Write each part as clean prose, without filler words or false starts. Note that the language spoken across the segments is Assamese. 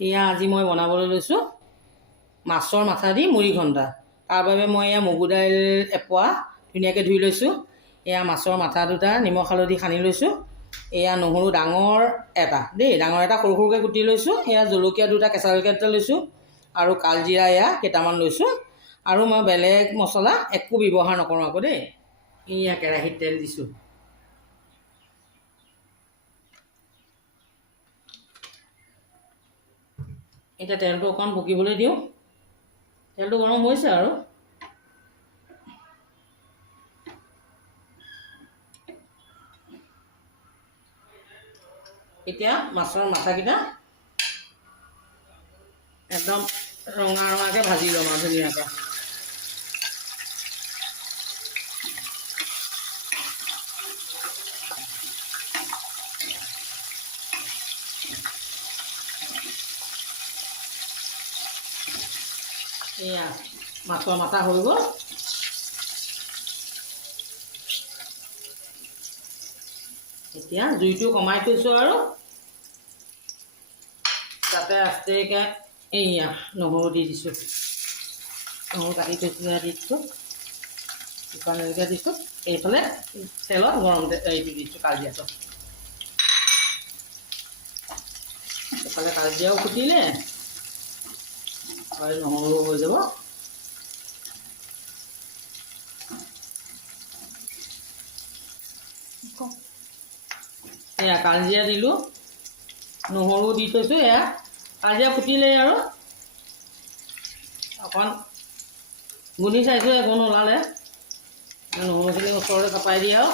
এয়া আজি মই বনাবলৈ লৈছোঁ মাছৰ মাথা দি মুড়ি ঘণ্টা। তাৰ বাবে মই এয়া মগু দাইল এপোৱা ধুনীয়াকৈ ধুই লৈছোঁ। এয়া মাছৰ মাথা দুটা নিমখ হালধি সানি লৈছোঁ। এয়া নহৰু ডাঙৰ এটা দেই, ডাঙৰ এটা সৰু সৰুকৈ কুটি লৈছোঁ। এয়া জলকীয়া দুটা, কেঁচা জলকীয়া দুটা লৈছোঁ আৰু কালজিৰা এয়া কেইটামান লৈছোঁ। আৰু মই বেলেগ মছলা একো ব্যৱহাৰ নকৰোঁ আকৌ দেই। এয়া কেৰাহীত তেল দিছোঁ। এতিয়া তেলটো অকণ পকিবলৈ দিওঁ। তেলটো গৰম হৈছে আৰু এতিয়া মাছৰ মাথাকেইটা একদম ৰঙা ৰঙাকৈ ভাজি ল'ম আৰু ধুনীয়াকৈ। এয়া মাছৰ মাথা হৈ গ'ল। এতিয়া জুইটো কমাই থৈছোঁ আৰু তাতে আস্তেকৈ এয়া নহৰু দি দিছোঁ। নহৰু কাটি থৈছোঁ দি দিছোঁ, শুকান জলকীয়া দিছোঁ। এইফালে তেলত গৰম এইটো দিছোঁ কালজিৰাটো। এইফালে কালজিৰাও ফুটিলে আৰু নহৰু হৈ যাব। এয়া কালজিৰা দিলোঁ, নহৰু দি থৈছোঁ। এয়া কালজিৰা ফুটিলেই আৰু অকণ গুলি চাইছোঁ, একো নোলালে। নহৰুখিনি ওচৰতে চপাই দিয়ে আৰু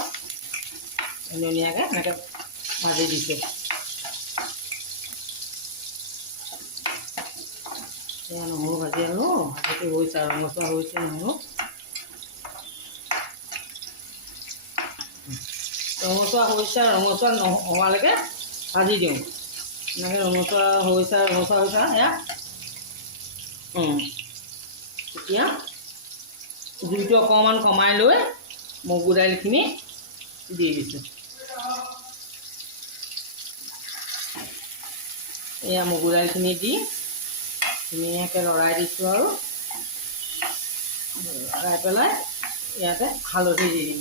ধুনীয়াকৈ এনেকৈ ভাজি দিছোঁ। এয়া নহৰু ভাজি আৰু ভাজিটো হৈছে আৰু ৰঙচুৱা হৈছে নহৰু। ৰঙচুৱা হৈছে, ৰঙচুৱা নোহোৱালৈকে ভাজি দিওঁ। এনেকৈ ৰঙচুৱা হৈছে এয়া। এতিয়া জুইটো অকণমান কমাই লৈ মগু দাইলখিনি দি দিছোঁ। এয়া মগু দাইলখিনি দি ধুনীয়াকৈ লৰাই দিছোঁ আৰু লৰাই পেলাই ইয়াতে হালধি দি দিম।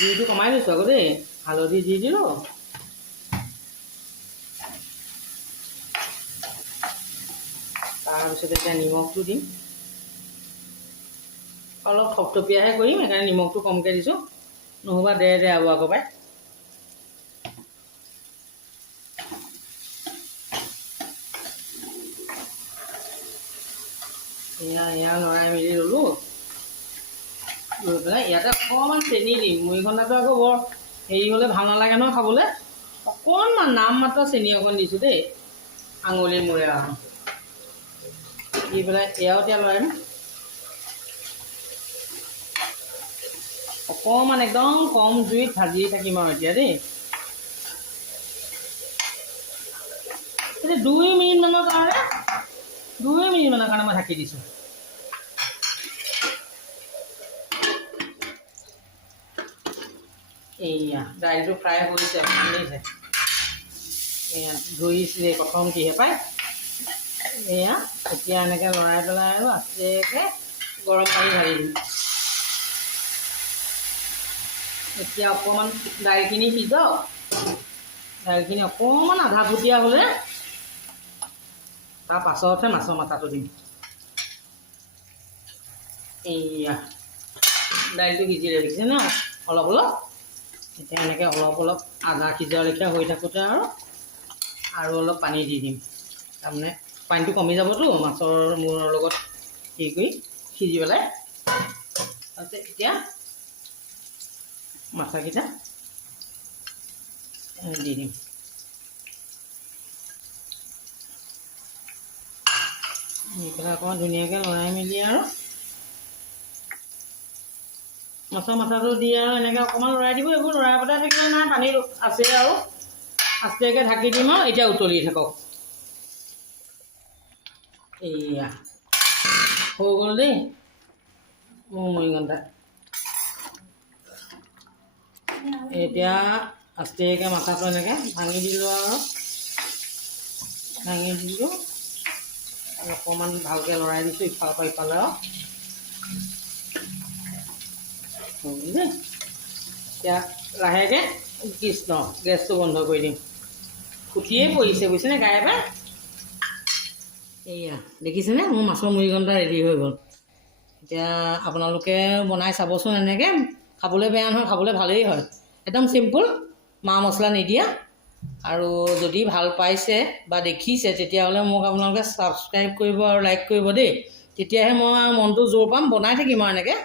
জুইটো কমাই লৈছোঁ আকৌ দেই। হালধি দি দিলোঁ। তাৰপিছত এতিয়া নিমখটো দিম। অলপ থপথপীয়াহে কৰিম, সেইকাৰণে নিমখটো কমকৈ দিছোঁ, নহ'বা দে আকৌ পায়। এয়া লৰাই মেলি ল'লোঁ। লৈ পেলাই ইয়াতে অকণমান চেনি দিম। মুড়ি ঘণ্টাটো আকৌ বৰ হেৰি হ'লে ভাল নালাগে নহয় খাবলৈ। অকণমান নাম মাত্ৰ চেনি অকণ দিছোঁ দেই, আঙুলি মূৰে আৰু দি পেলাই এয়াও এতিয়া লৰাইম। অকণমান একদম কম জুইত ভাজি থাকিম আৰু এতিয়া দেই। এতিয়া 2 মিনিটমানৰ কাৰণে মই ঢাকি দিছোঁ। এয়া দাইলটো ফ্ৰাই হৈছে, শুনিছে? এয়া ধৰিছিলে প্ৰথম কিহে পায়। এয়া এতিয়া এনেকৈ লৰাই পেলাই আৰু আস্তেকৈ গৰম পানী ঢালি দিম। এতিয়া অকণমান দাইলখিনি সিজাওক। দাইলখিনি অকণমান আধা ফুটীয়া হ'লে তাৰ পাছতহে মাছৰ মাথাটো দিম। এয়া দাইলটো সিজিলে দেখিছে ন, অলপ অলপ। এতিয়া এনেকৈ অলপ অলপ আধা সিজা লেখীয়া হৈ থাকোঁতে আৰু অলপ পানী দি দিম। তাৰমানে পানীটো কমি যাবতো মাছৰ মূৰৰ লগত হেৰি কৰি সিজি পেলাই। তাৰপিছত এতিয়া মাথাকেইটা দি দিম। দি পেলাই অকণমান ধুনীয়াকৈ লৰাই মেলি আৰু মাছৰ মাথাটো দি আৰু এনেকৈ অকণমান লৰাই দিব। এইবোৰ লৰাই পতাই থাকিলে নাই, পানী আছে আৰু আস্তেকৈ ঢাকি দিম আৰু এতিয়া উতলি থাকক। এয়া হৈ গ'ল দেই মোৰ মুড়ি ঘণ্টা। এতিয়া আস্তেকৈ মাথাটো এনেকৈ ভাঙি দিলোঁ আৰু ভাঙি দিলোঁ আৰু অকণমান ভালকৈ লৰাই দিছোঁ ইফালৰ পৰা ইফালে আৰু দেই। এতিয়া লাহেকৈ কৃষ্ণ গেছটো বন্ধ কৰি দিম। ফুটিয়ে পৰিছে বুজিছেনে গায়ে পাই। এইয়া দেখিছেনে মোৰ মাছৰ মুড়িঘণ্টা ৰেডি হৈ গ'ল। এতিয়া আপোনালোকে বনাই চাবচোন এনেকৈ, খাবলৈ বেয়া নহয়, খাবলৈ ভালেই হয়, একদম চিম্পুল, মা মছলা নিদিয়া। আৰু যদি ভাল পাইছে বা দেখিছে তেতিয়াহ'লে মোক আপোনালোকে ছাবস্ক্ৰাইব কৰিব আৰু লাইক কৰিব দেই, তেতিয়াহে মই মনটো জোৰ পাম, বনাই থাকিম আৰু এনেকৈ।